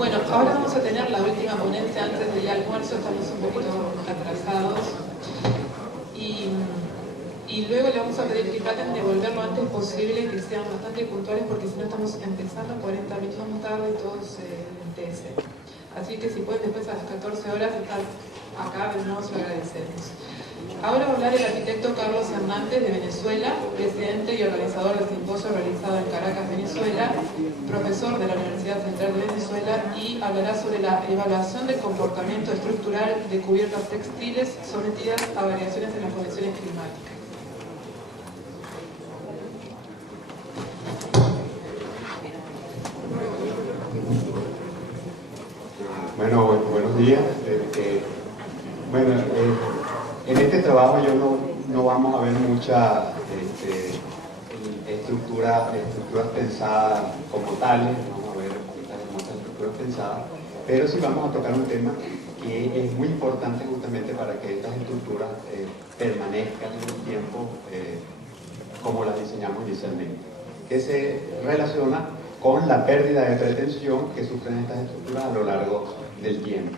Bueno, ahora vamos a tener la última ponencia antes del almuerzo, estamos un poquito atrasados. Y luego le vamos a pedir que traten de volver lo antes posible, que sean bastante puntuales, porque si no estamos empezando 40 minutos más tarde y todos se lentecen. Así que si pueden después a las 14 horas estar acá, de nuevo se lo agradecemos. Ahora va a hablar el arquitecto Carlos Hernández de Venezuela, presidente y organizador del simposio realizado en Caracas, Venezuela, profesor de la Universidad Central de Venezuela, y hablará sobre la evaluación del comportamiento estructural de cubiertas textiles sometidas a variaciones en las condiciones climáticas. Bueno, buenos días. En este trabajo no vamos a ver mucha estructuras pensadas como tales, no vamos a ver muchas estructuras pensadas, pero sí vamos a tocar un tema que es muy importante justamente para que estas estructuras permanezcan en el tiempo como las diseñamos inicialmente, que se relaciona con la pérdida de pretensión que sufren estas estructuras a lo largo del tiempo.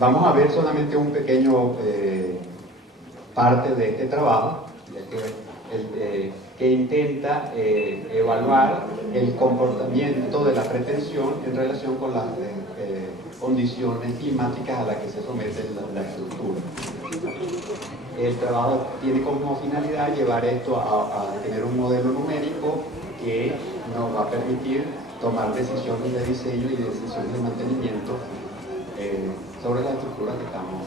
Vamos a ver solamente un pequeño parte de este trabajo que intenta evaluar el comportamiento de la pretensión en relación con las condiciones climáticas a las que se somete la estructura. El trabajo tiene como finalidad llevar esto a tener un modelo numérico que nos va a permitir tomar decisiones de diseño y decisiones de mantenimiento sobre las estructuras que vamos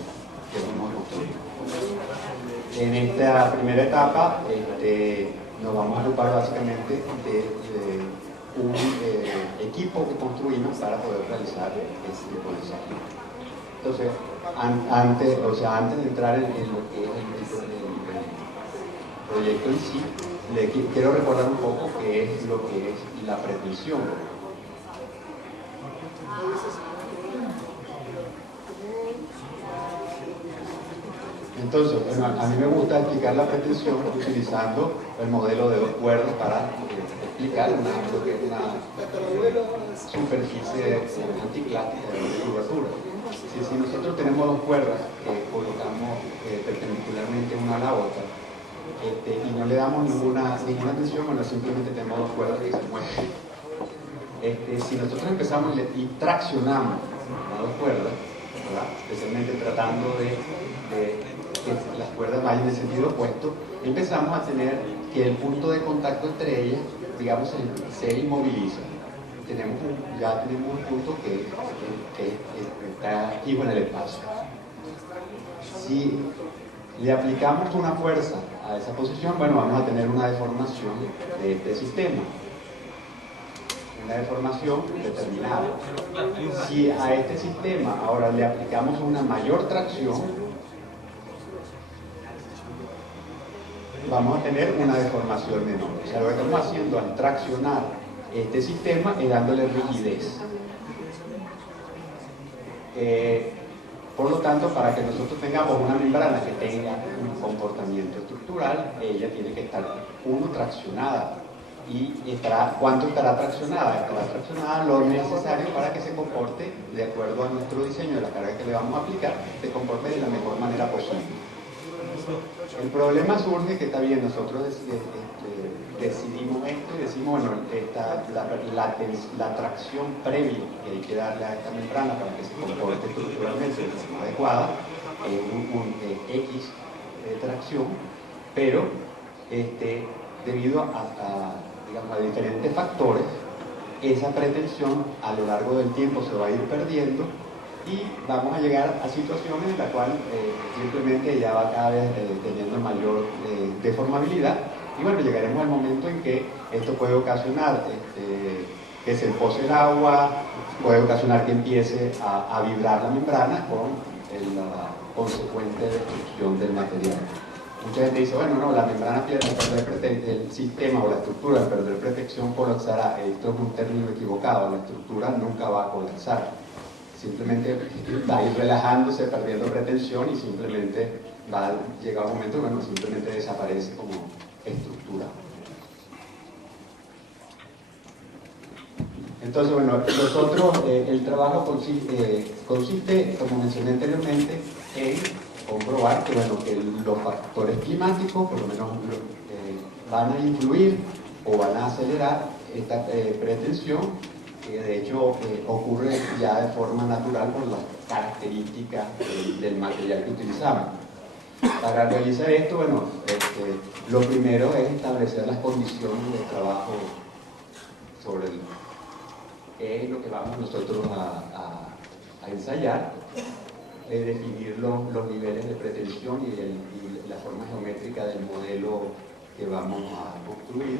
construyendo. En esta primera etapa nos vamos a ocupar básicamente de un equipo que construimos para poder realizar este tipo de desarrollo. Entonces, antes de entrar en lo que es el proyecto en sí, quiero recordar un poco qué es lo que es la pretensión. Entonces, bueno, a mí me gusta explicar la pretensión utilizando el modelo de dos cuerdas para explicar lo que es una superficie anticlástica de curvatura. Si nosotros tenemos dos cuerdas que colocamos perpendicularmente una a la otra y no le damos ninguna tensión, bueno, simplemente tenemos dos cuerdas que se mueven. Si nosotros empezamos y traccionamos las dos cuerdas, ¿verdad?, especialmente tratando de que las cuerdas vayan en sentido opuesto, empezamos a tener que el punto de contacto entre ellas, digamos, se inmoviliza. Ya tenemos un punto que está fijo en el espacio. Si le aplicamos una fuerza a esa posición, bueno, vamos a tener una deformación de este sistema. Una deformación determinada. Si a este sistema ahora le aplicamos una mayor tracción, vamos a tener una deformación menor. O sea, lo que estamos haciendo al traccionar este sistema es dándole rigidez. Por lo tanto, para que nosotros tengamos una membrana que tenga un comportamiento estructural, ella tiene que estar, traccionada. ¿Y cuánto estará traccionada? Estará traccionada lo necesario para que se comporte, de acuerdo a nuestro diseño de la carga que le vamos a aplicar, se comporte de la mejor manera posible. El problema surge que está bien, nosotros decidimos esto y decimos, bueno, la tracción previa que hay que darle a esta membrana para que se comporte estructuralmente de forma adecuada es un X tracción, pero debido a diferentes factores, esa pretensión a lo largo del tiempo se va a ir perdiendo y vamos a llegar a situaciones en las cuales simplemente ya va cada vez teniendo mayor deformabilidad, y bueno, llegaremos al momento en que esto puede ocasionar que se empose el agua, puede ocasionar que empiece a vibrar la membrana con la consecuente destrucción del material. Mucha gente dice, bueno, no, la membrana pierde, el sistema o la estructura al perder protección colapsará. Esto es un término equivocado, la estructura nunca va a colapsar. Simplemente va a ir relajándose, perdiendo pretensión y simplemente va a llegar un momento cuando simplemente desaparece como estructura. Entonces, bueno, nosotros, el trabajo consiste, como mencioné anteriormente, en comprobar que, bueno, que los factores climáticos, por lo menos, van a influir o van a acelerar esta pretensión, que de hecho ocurre ya de forma natural por las características del material que utilizamos. Para realizar esto, bueno, lo primero es establecer las condiciones de trabajo sobre el que es lo que vamos nosotros a ensayar, definir los niveles de pretensión y la forma geométrica del modelo que vamos a construir,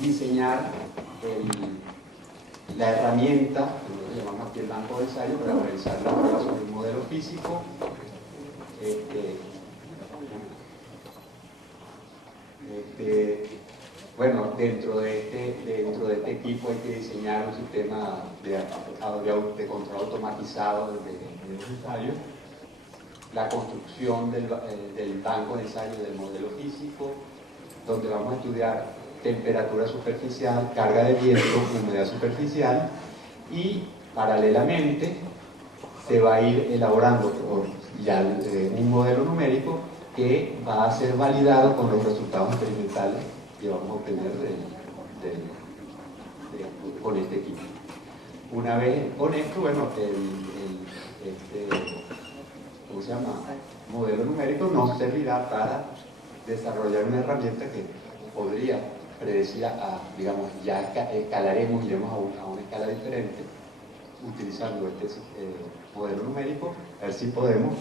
diseñar la herramienta, que llamamos aquí el banco de ensayo, para realizar la prueba sobre un modelo físico. Bueno, dentro de este equipo hay que diseñar un sistema de control automatizado de los ensayos, la construcción del banco de ensayo del modelo físico, donde vamos a estudiar temperatura superficial, carga de viento, humedad superficial, y paralelamente se va a ir elaborando ya un modelo numérico que va a ser validado con los resultados experimentales que vamos a obtener con este equipo. Una vez con esto, bueno, ¿cómo se llama? Modelo numérico nos servirá para desarrollar una herramienta que podría predecir digamos, ya escalaremos, iremos a una escala diferente utilizando este modelo numérico, a ver si podemos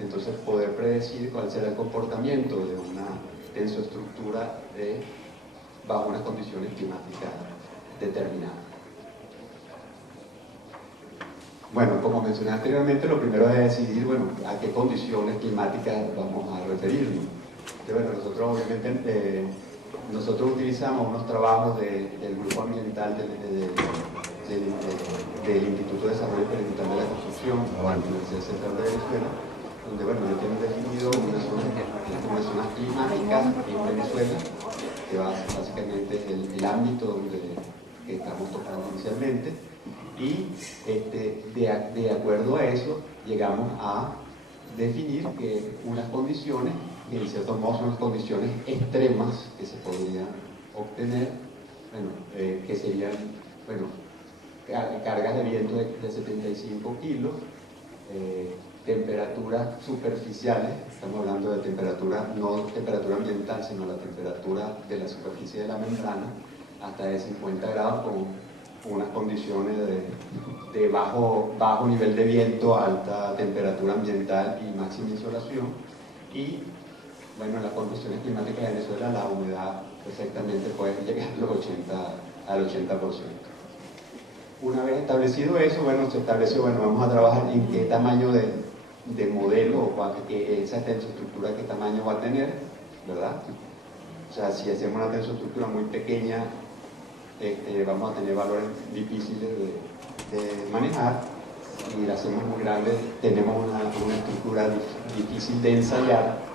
entonces poder predecir cuál será el comportamiento de una tensoestructura bajo unas condiciones climáticas determinadas. Bueno, como mencioné anteriormente, lo primero es decidir, bueno, a qué condiciones climáticas vamos a referirnos. Entonces, bueno, nosotros obviamente nosotros utilizamos unos trabajos del grupo ambiental del Instituto de Desarrollo Experimental de la Construcción de la Universidad Central de Venezuela, donde, bueno, ellos tienen definido unas zonas climáticas en Venezuela, que básicamente es el ámbito que estamos tocando inicialmente, y de acuerdo a eso llegamos a definir unas condiciones que en cierto modo son las condiciones extremas que se podrían obtener, bueno, que serían, bueno, cargas de viento de 75 kilos, temperaturas superficiales, estamos hablando de temperatura, no temperatura ambiental, sino la temperatura de la superficie de la membrana, hasta de 50 grados con unas condiciones de bajo nivel de viento, alta temperatura ambiental y máxima insolación. Y bueno, en las condiciones climáticas de Venezuela la humedad perfectamente puede llegar al 80%. Una vez establecido eso, bueno, se estableció, bueno, vamos a trabajar en qué tamaño de modelo, o esa tensoestructura, qué tamaño va a tener, ¿verdad? O sea, si hacemos una tensoestructura muy pequeña, vamos a tener valores difíciles de manejar. Si la hacemos muy grande, tenemos una estructura difícil de ensayar.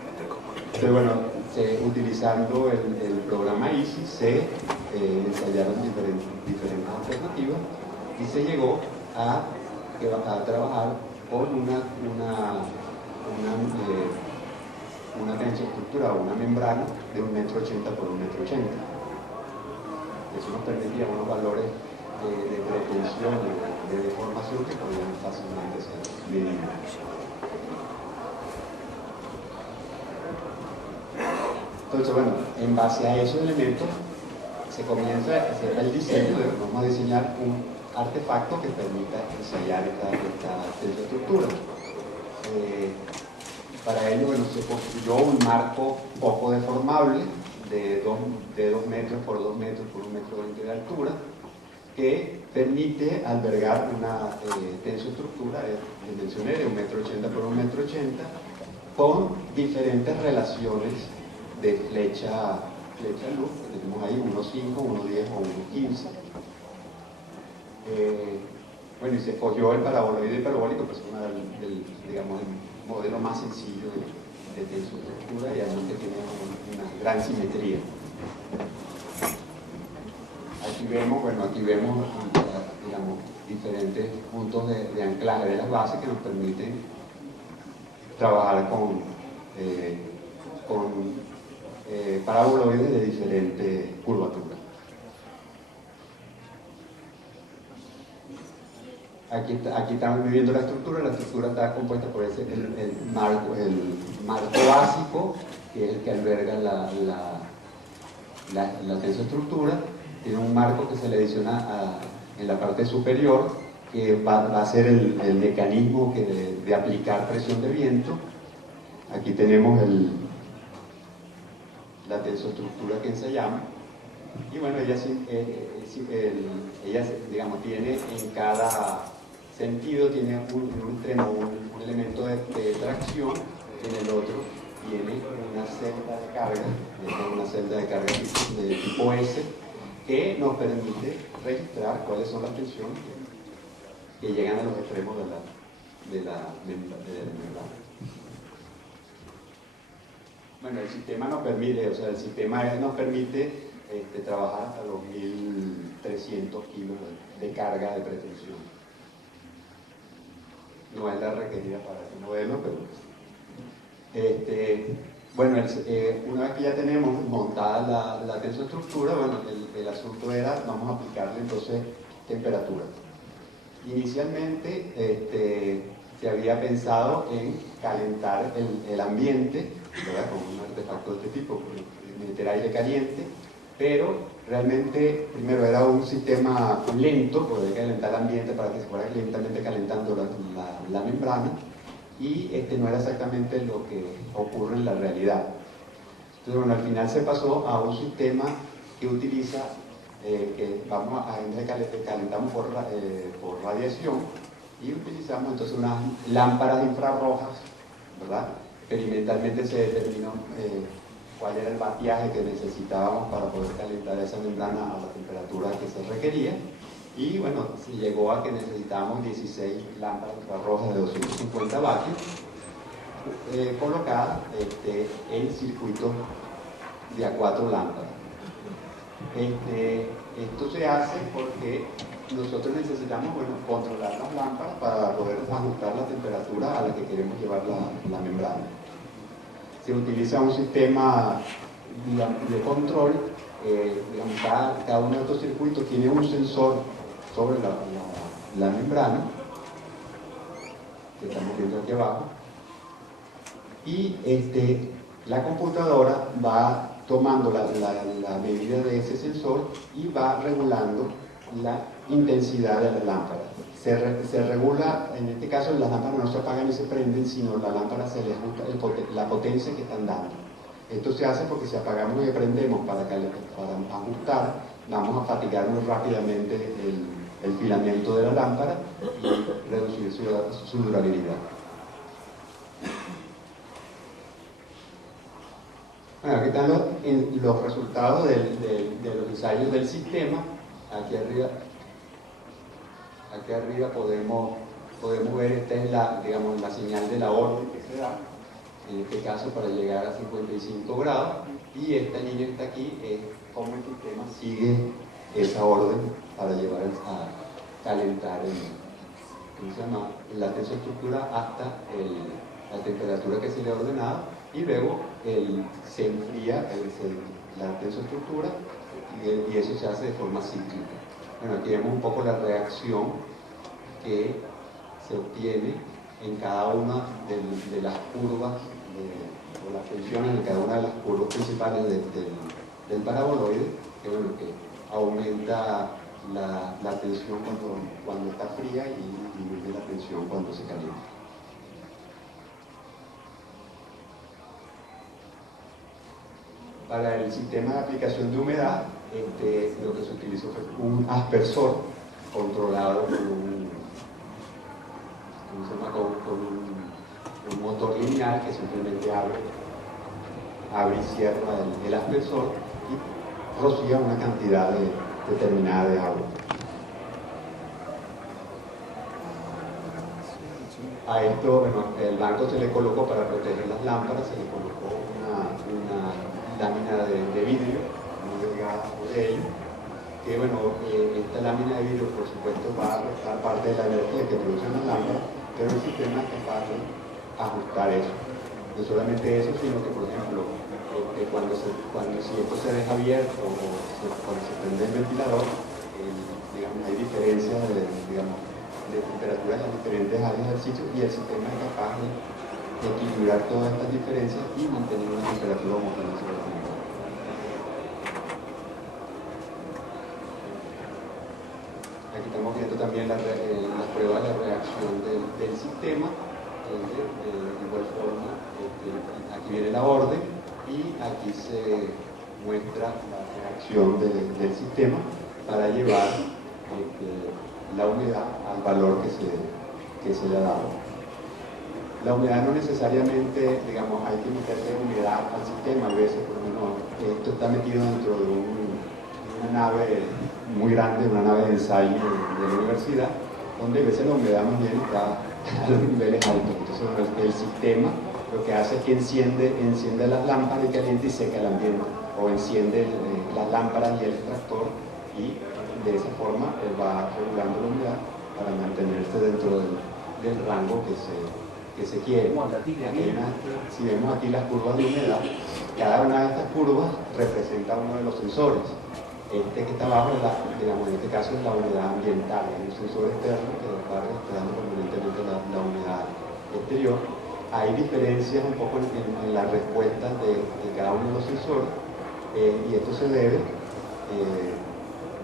Entonces, bueno, utilizando el programa ISI se ensayaron diferentes alternativas y se llegó a trabajar con una tensoestructura o una membrana de 1,80 m por 1,80 m. Eso nos permitía unos valores de pretensión, de deformación que podían fácilmente ser medidos. Entonces, bueno, en base a esos elementos se comienza a hacer el diseño vamos a diseñar un artefacto que permita ensayar esta tensoestructura. Para ello, bueno, se construyó un marco poco deformable de 2 metros por 2 metros por 1,20 m de altura, que permite albergar una tensoestructura, mencioné, de 1,80 m por 1,80 m, con diferentes relaciones de flecha luz, tenemos ahí 1,5, 1,10 o 1,15. Bueno, y se escogió el paraboloide hiperbólico, pues digamos, el modelo más sencillo de tensoestructura, y además que tiene una gran simetría. vemos, bueno, aquí vemos, digamos, diferentes puntos de anclaje de las bases que nos permiten trabajar con paraboloides de diferentes curvaturas. Aquí estamos viendo la estructura está compuesta por el marco básico, que es el que alberga la tensoestructura. Tiene un marco que se le adiciona en la parte superior, que va a ser el mecanismo de aplicar presión de viento. Aquí tenemos la tensoestructura que ensayamos. Y bueno, ella digamos, tiene en cada sentido, tiene en un extremo un elemento de tracción, en el otro tiene una celda de carga, una celda de carga de tipo S, que nos permite registrar cuáles son las tensiones que llegan a los extremos de la membrana. Bueno, el sistema nos permite, trabajar hasta los 1300 kilos de carga de pretensión. No es la requerida para este modelo, pero bueno, una vez que ya tenemos montada la tensoestructura, bueno, el asunto era, vamos a aplicarle entonces temperatura. Inicialmente se había pensado en calentar el ambiente, ¿verdad?, con un artefacto de este tipo, meter aire caliente, pero realmente primero era un sistema lento, poder calentar el ambiente para que se fuera lentamente calentando la membrana, y no era exactamente lo que ocurre en la realidad. Entonces, bueno, al final se pasó a un sistema que utiliza, calentamos por radiación, y utilizamos entonces unas lámparas infrarrojas, ¿verdad? Experimentalmente se determinó cuál era el batiaje que necesitábamos para poder calentar esa membrana a la temperatura que se requería, y bueno, se llegó a que necesitábamos 16 lámparas infrarrojas de 250 vatios colocadas en circuitos de a 4 lámparas. Esto se hace porque nosotros necesitamos, bueno, controlar las lámparas para poder ajustar la temperatura a la que queremos llevar la membrana. Se utiliza un sistema de control, digamos, cada uno de estos circuitos tiene un sensor sobre la membrana, que estamos viendo aquí abajo, y la computadora va tomando la medida de ese sensor y va regulando la intensidad de la lámpara. Se regula, en este caso las lámparas no se apagan y se prenden, sino la lámpara se le ajusta la potencia que están dando. Esto se hace porque si apagamos y prendemos para ajustar, vamos a fatigar muy rápidamente el filamento de la lámpara y reducir su durabilidad. Bueno, aquí están los resultados de los ensayos del sistema. Aquí arriba podemos ver, esta es digamos, la señal de la orden que se da, en este caso para llegar a 55 grados, y esta línea que está aquí es cómo el sistema sigue esa orden para llevar a calentar la tensoestructura hasta la temperatura que se le ha ordenado, y luego se enfría la tensoestructura y eso se hace de forma cíclica. Bueno, aquí vemos un poco la reacción que se obtiene en cada una de las curvas o las tensiones en cada una de las curvas principales del paraboloide, que, bueno, que aumenta la tensión cuando está fría y disminuye la tensión cuando se calienta. Para el sistema de aplicación de humedad, lo que se utilizó fue un aspersor controlado con un motor lineal que simplemente abre y cierra el aspersor y rocía una cantidad determinada de agua. A esto, bueno, el blanco se le colocó para proteger las lámparas, se le colocó una lámina de vidrio muy delgada por ello, que bueno, esta lámina de vidrio por supuesto va a restar parte de la energía que produce la lámpara, pero el sistema es capaz de ajustar eso. No solamente eso, sino que por ejemplo, si esto se deja abierto o cuando se prende el ventilador, digamos, hay diferencias de temperaturas en las diferentes áreas del sitio y el sistema es capaz de equilibrar todas estas diferencias y mantener una temperatura homogénea sobre la misma. Aquí estamos viendo también las pruebas de reacción del sistema, donde de igual forma aquí viene la orden y aquí se muestra la reacción del sistema para llevar la humedad al valor que se le ha dado. La humedad no necesariamente, digamos, hay que meterle humedad al sistema. A veces, por lo menos, esto está metido dentro de una nave muy grande, una nave de ensayo de la universidad, donde a veces la humedad más bien está a los niveles altos. Entonces el sistema lo que hace es que enciende las lámparas y calienta y seca el ambiente, o enciende las lámparas y el extractor, y de esa forma va regulando la humedad para mantenerse dentro del rango que se quiere. Si vemos aquí las curvas de humedad, cada una de estas curvas representa uno de los sensores. Este que está abajo, digamos, en este caso es la humedad ambiental, es un sensor externo que va registrando permanentemente la humedad exterior. Hay diferencias un poco en las respuestas de cada uno de los sensores, y esto se debe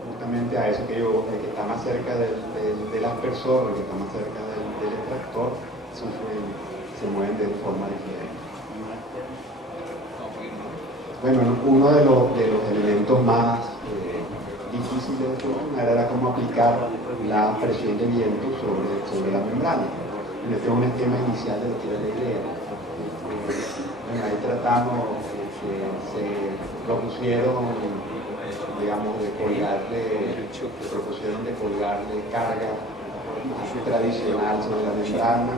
justamente a eso que el que está más cerca del aspersor, el que está más cerca del extractor, se mueven de forma diferente. Bueno, uno de los elementos más difíciles de solucionar era cómo aplicar la presión de viento sobre la membrana. Este es un esquema inicial de lo que era la idea. Bueno, ahí tratamos, se propusieron, digamos, de colgarle carga tradicional sobre la membrana,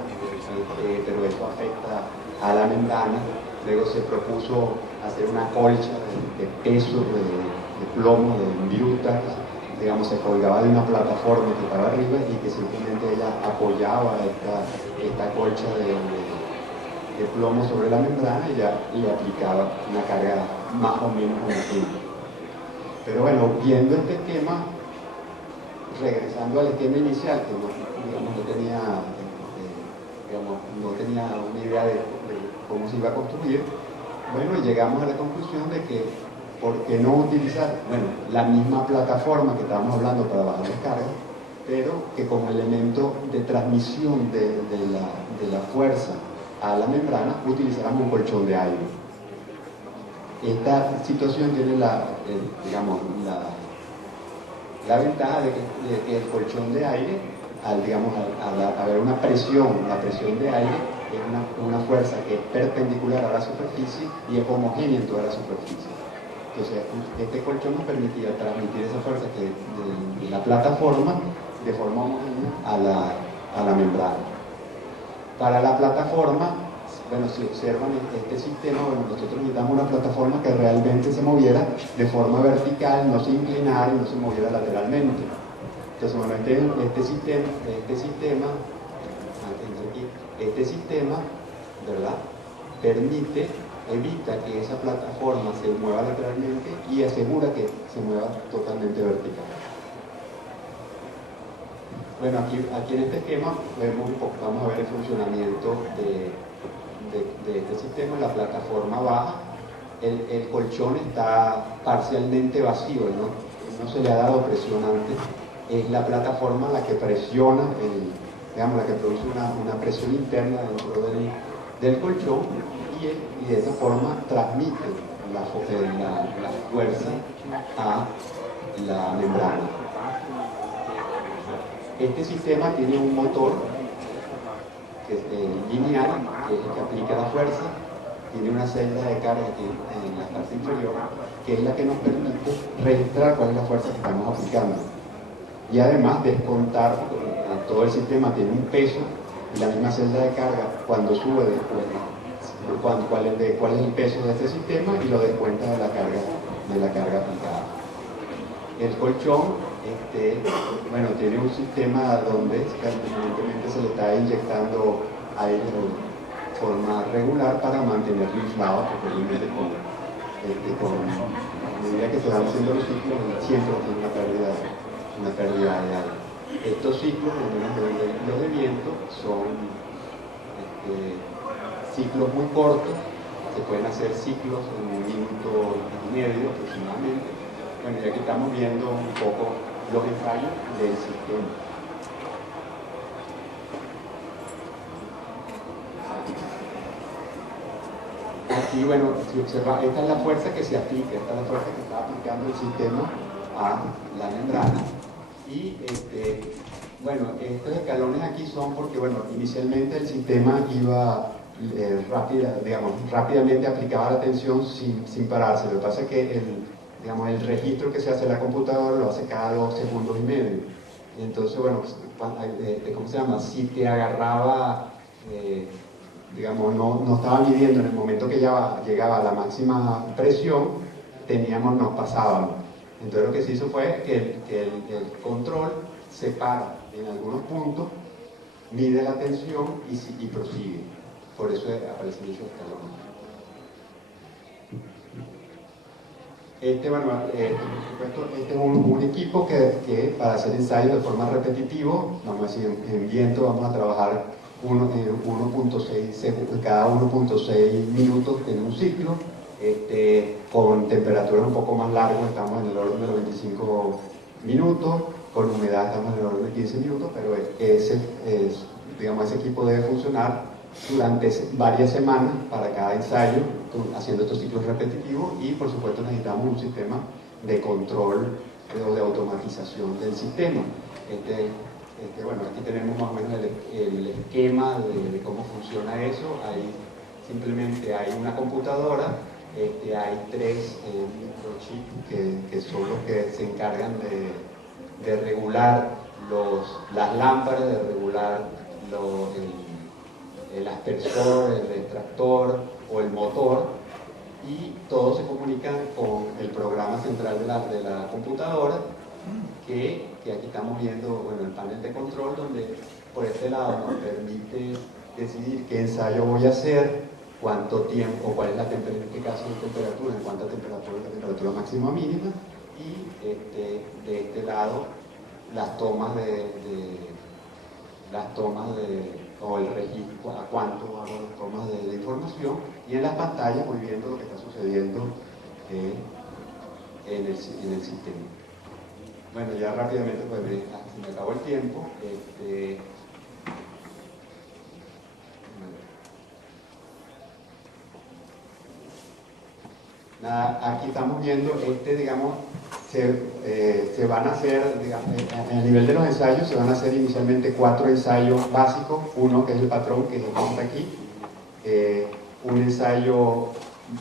pero eso afecta a la membrana. Luego se propuso hacer una colcha de peso, de plomo, de virutas, digamos, se colgaba de una plataforma que estaba arriba y que simplemente ella apoyaba esta colcha de plomo sobre la membrana y ya le aplicaba una carga más o menos homogénea. Pero bueno, viendo este esquema, regresando al esquema inicial, que no tenía una idea de cómo se iba a construir, bueno, llegamos a la conclusión de que, ¿por qué no utilizar, bueno, la misma plataforma que estábamos hablando para bajar las cargas, pero que como elemento de transmisión de la fuerza a la membrana utilizáramos un colchón de aire? Esta situación tiene la ventaja de que el colchón de aire, al haber una presión, la presión de aire es una fuerza que es perpendicular a la superficie y es homogénea en toda la superficie. Entonces, este colchón nos permitía transmitir esa fuerza de la plataforma de forma homogénea a la membrana. Para la plataforma, bueno, si observan este sistema, bueno, nosotros necesitamos una plataforma que realmente se moviera de forma vertical, no se inclinara y no se moviera lateralmente. Entonces, bueno, este sistema, ¿verdad?, evita que esa plataforma se mueva lateralmente y asegura que se mueva totalmente vertical. Bueno, aquí en este esquema vamos a ver el funcionamiento de este sistema. La plataforma baja, el colchón está parcialmente vacío, no se le ha dado presión antes. Es la plataforma la que presiona, la que produce una presión interna dentro del colchón y de esa forma transmite la fuerza a la membrana. Este sistema tiene un motor que es lineal, que es el que aplica la fuerza, tiene una celda de carga aquí en la parte inferior, que es la que nos permite registrar cuál es la fuerza que estamos aplicando. Y además descontar, todo el sistema tiene un peso y la misma celda de carga cuando sube después, cuál es el peso de este sistema y lo descuenta de la carga aplicada. El colchón, bueno, tiene un sistema donde evidentemente se le está inyectando aire de forma regular para mantenerlo inflado, porque obviamente a medida que se van haciendo los ciclos, siempre tiene una pérdida de aire. Estos ciclos, por lo menos los de viento, son ciclos muy cortos, se pueden hacer ciclos en 1 minuto y medio aproximadamente. Bueno, ya que estamos viendo un poco los ensayos del sistema. Aquí, bueno, si observa, esta es la fuerza que se aplica, esta es la fuerza que está aplicando el sistema a la membrana. Y, bueno, estos escalones aquí son porque, bueno, inicialmente el sistema iba rápidamente aplicaba la tensión sin pararse. Lo que pasa es que el registro que se hace en la computadora lo hace cada 2 segundos y medio. Y entonces, bueno, ¿cómo se llama? Si te agarraba, no estaba midiendo en el momento que ya llegaba a la máxima presión, nos pasábamos. Entonces lo que se hizo fue que el control se para en algunos puntos, mide la tensión y prosigue. Por eso aparecen esos escalones. Por supuesto, es un equipo que para hacer ensayos de forma repetitiva, vamos a decir, en viento vamos a trabajar 1.6 cada 1.6 minutos en un ciclo, con temperaturas un poco más largas, estamos en el orden de los 25 minutos, con humedad estamos en el orden de 15 minutos, pero ese equipo debe funcionar durante varias semanas para cada ensayo, haciendo estos ciclos repetitivos, y por supuesto necesitamos un sistema de control o de automatización del sistema. Bueno, aquí tenemos más o menos el esquema de cómo funciona eso. Simplemente hay una computadora, hay 3 microchips que son los que se encargan de regular las lámparas, de regular el aspersor, el extractor o el motor, y todos se comunican con el programa central de la computadora, que aquí estamos viendo, bueno, el panel de control, donde por este lado nos permite decidir qué ensayo voy a hacer, cuánto tiempo, o cuál es la temperatura, en qué caso de temperatura, en cuánta temperatura es la temperatura máxima o mínima, y de este lado las tomas o el registro, a cuánto hago las tomas de información, y en las pantallas voy viendo lo que está sucediendo en el sistema. Bueno, ya rápidamente, pues se me acabó el tiempo. Nada, aquí estamos viendo, se van a hacer, a nivel de los ensayos, se van a hacer inicialmente 4 ensayos básicos. Uno que es el patrón, que es el que está aquí, un ensayo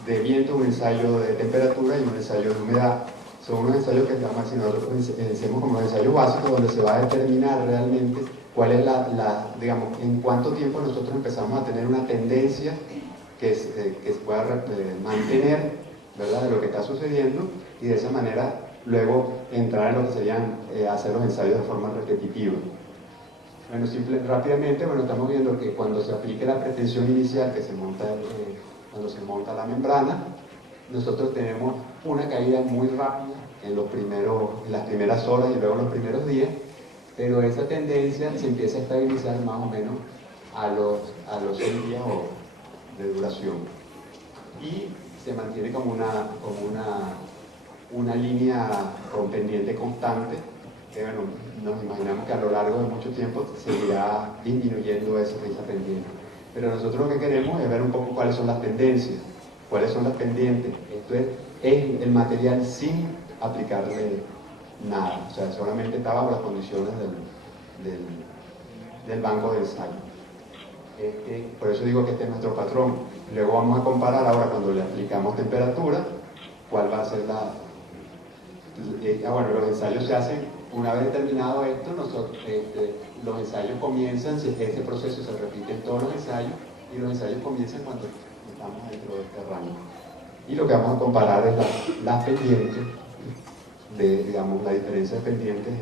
de viento, un ensayo de temperatura y un ensayo de humedad. Son unos ensayos que nosotros hacemos como los ensayos básicos, donde se va a determinar realmente cuál es en cuánto tiempo nosotros empezamos a tener una tendencia que se pueda mantener, ¿verdad?, de lo que está sucediendo, y de esa manera luego entrar en lo que serían hacer los ensayos de forma repetitiva. Bueno, rápidamente, estamos viendo que cuando se aplique la pretensión inicial, que se monta cuando se monta la membrana, nosotros tenemos una caída muy rápida en las primeras horas y luego en los primeros días, pero esa tendencia se empieza a estabilizar más o menos a los 6 días de duración, y se mantiene como una línea con pendiente constante, que nos imaginamos que a lo largo de mucho tiempo seguirá disminuyendo esa pendiente. Pero nosotros lo que queremos es ver un poco cuáles son las tendencias, cuáles son las pendientes. Esto es el material sin aplicarle nada, o sea, solamente está bajo las condiciones del banco de ensayo. Por eso digo que este es nuestro patrón. Luego vamos a comparar ahora cuando le aplicamos temperatura, cuál va a ser los ensayos se hacen una vez determinado esto. Los ensayos comienzan, este proceso se repite en todos los ensayos, y los ensayos comienzan cuando estamos dentro de este rango. Y lo que vamos a comparar es las pendientes de, digamos, la diferencia de pendientes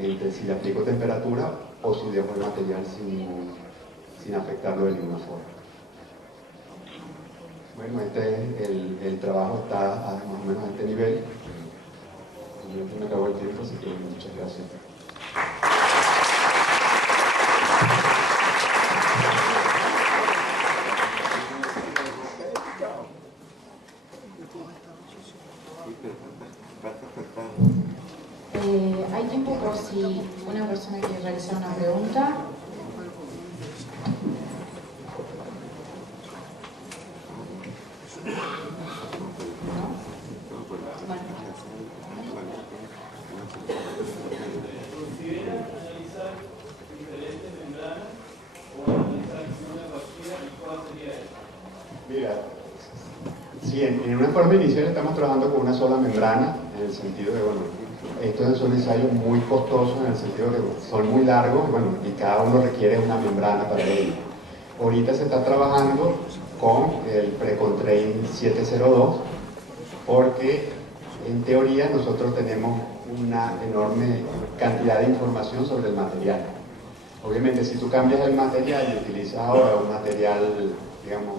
entre si le aplico temperatura o si dejo el material sin afectarlo de ninguna forma. Bueno, el trabajo está más o menos a este nivel. Yo me acabó el tiempo, así que muchas gracias. Hay tiempo por si una persona quiere realizar una pregunta. Mira, sí, en una forma inicial estamos trabajando con una sola membrana, en el sentido de, bueno, estos son ensayos muy costosos, en el sentido de que son muy largos, bueno, y cada uno requiere una membrana para ello. Ahorita se está trabajando con el Precontrain 702, porque en teoría nosotros tenemos una enorme cantidad de información sobre el material. Obviamente, si tú cambias el material y utilizas ahora un material, digamos,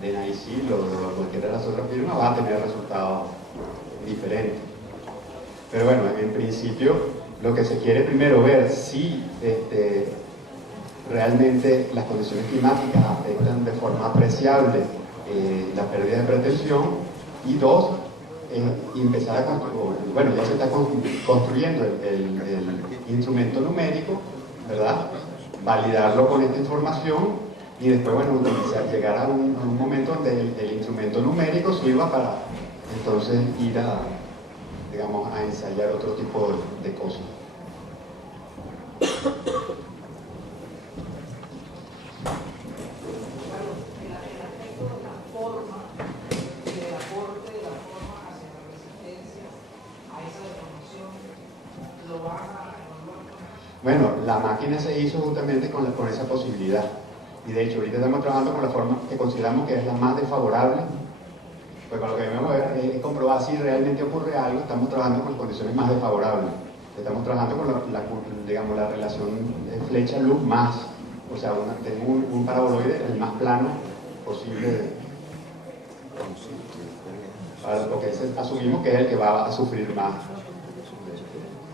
de NICIL o de cualquiera de las otras firmas, vas a tener resultados diferentes. Pero bueno, en principio, lo que se quiere primero ver si realmente las condiciones climáticas afectan de forma apreciable la pérdida de pretensión, y dos, empezar a construir, bueno, ya se está construyendo el instrumento numérico, ¿verdad? Validarlo con esta información y después, bueno, llegar a un momento donde el instrumento numérico sirva para entonces ir a, digamos, a ensayar otro tipo de cosas. Bueno, la máquina se hizo justamente con esa posibilidad, y de hecho ahorita estamos trabajando con la forma que consideramos que es la más desfavorable, pues con lo que debemos ver es comprobar si realmente ocurre algo. Estamos trabajando con las condiciones más desfavorables, estamos trabajando con digamos, la relación flecha-luz más, o sea, tengo un paraboloide el más plano posible, porque asumimos que es el que va a sufrir más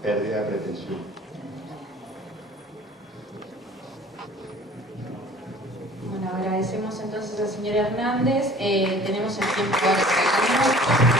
pérdida de pretensión. Bueno, agradecemos entonces al señor Hernández. Tenemos el tiempo ahora.